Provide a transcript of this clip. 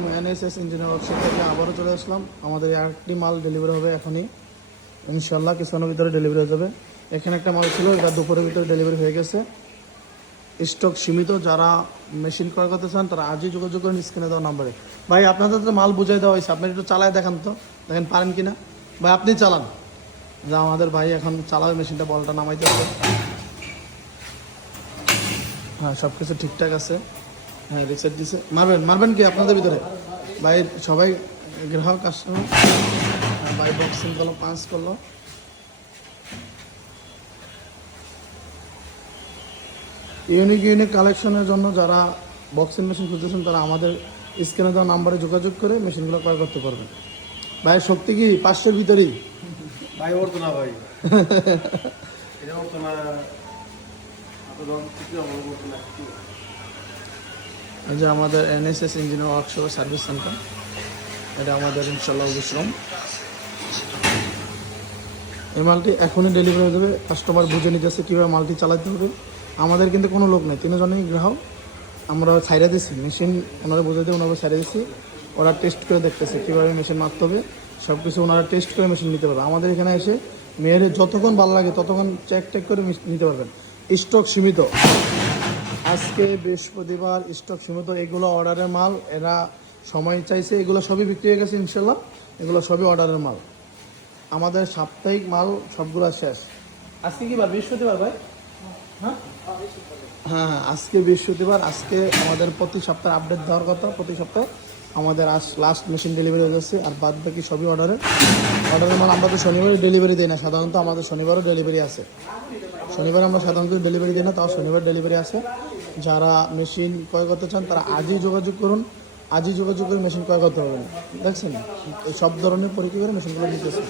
আলাইকুম। NSS engineer workshop থেকে আবারও চলে আসলাম। আমাদের আরেকটি মাল ডেলিভারি হবে এখনই, ইনশাল্লাহ কিছুক্ষণের ভিতরে ডেলিভারি হয়ে যাবে। এখানে একটা মাল ছিল, এটা দুপুরের ভিতরে ডেলিভারি হয়ে গেছে। স্টক সীমিত, যারা মেশিন ক্রয় করতে চান তারা আজই যোগাযোগ করেন স্ক্রিনে দেওয়া নাম্বারে। ভাই আপনাদের তো মাল বুঝাই দেওয়া হয়েছে, আপনি একটু চালায় দেখান তো, দেখেন পারেন কিনা। ভাই আপনি চালান, যা আমাদের ভাই এখন চালাবে মেশিনটা, বলটা নামাইতে হবে। হ্যাঁ, সব কিছু ঠিকঠাক আছে। হ্যাঁ, রিসেট দিছে। মারবেন কি আপনাদের ভিতরে? ভাই সবাই গ্রাহক কাস্টমার। ভাই বক্সিং করলো, পাঁচ করলো। ইউনিক কালেকশনের জন্য যারা বক্সিং মেশিন খুঁজতেছেন তারা আমাদের স্ক্রিনে দেওয়া নাম্বারে যোগাযোগ করে মেশিনগুলো ক্রয় করতে পারবেন। ভাই শক্তি কি 500-এর ভিতরেই? ভাই ওর তো না ভাই, এটা ওর তো না, এই যে আমাদের NSS engineer workshop service centre, এটা আমাদের ইনশাল্লাহ অবশ্যই। এই মালটি এখনই ডেলিভারি হয়ে যাবে। কাস্টমার বুঝে নিতেছে কীভাবে মালটি চালাতে হবে। আমাদের কিন্তু কোনো লোক নেই, তিনজনই গ্রাহক। আমরা ছাইড়া দিচ্ছি মেশিন, ওনারা বুঝে দিয়ে ওনারা ছাইড়া দিচ্ছি। ওরা টেস্ট করে দেখতেছে কীভাবে মেশিন মারতে হবে, সব কিছু ওনারা টেস্ট করে মেশিন নিতে পারবে। আমাদের এখানে এসে মেয়ের যতক্ষণ ভালো লাগে ততক্ষণ চেক করে নিতে পারবেন। স্টক সীমিত, আজকে বৃহস্পতিবার, স্টক সীমিত। এগুলো অর্ডারের মাল, এরা সময় চাইছে, এগুলো সবই বিক্রি হয়ে গেছে ইনশাল্লাহ। এগুলো সবই অর্ডারের মাল। আমাদের সাপ্তাহিক মাল সবগুলো শেষ। আজকে কি বার? বৃহস্পতিবার ভাই? হ্যাঁ হ্যাঁ, আজকে বৃহস্পতিবার। আজকে আমাদের প্রতি সপ্তাহে আপডেট দেওয়ার কথা, প্রতি সপ্তাহে আমাদের আজ লাস্ট মেশিন ডেলিভারি হয়ে যাচ্ছে। আর বাদ বাকি সবই অর্ডারের মাল। আমরা তো শনিবারে ডেলিভারি দিই না সাধারণত, আমাদের শনিবারও ডেলিভারি আছে। শনিবার আমরা সাধারণত ডেলিভারি দিই না, তাও শনিবার ডেলিভারি আছে। যারা মেশিন ক্রয় করতে চান তারা আজই যোগাযোগ করুন, আজই যোগাযোগ করে মেশিন ক্রয় করতে পারবেন। দেখছেন, এই সব ধরনের পরীক্ষা করে মেশিনগুলো নিতেছে।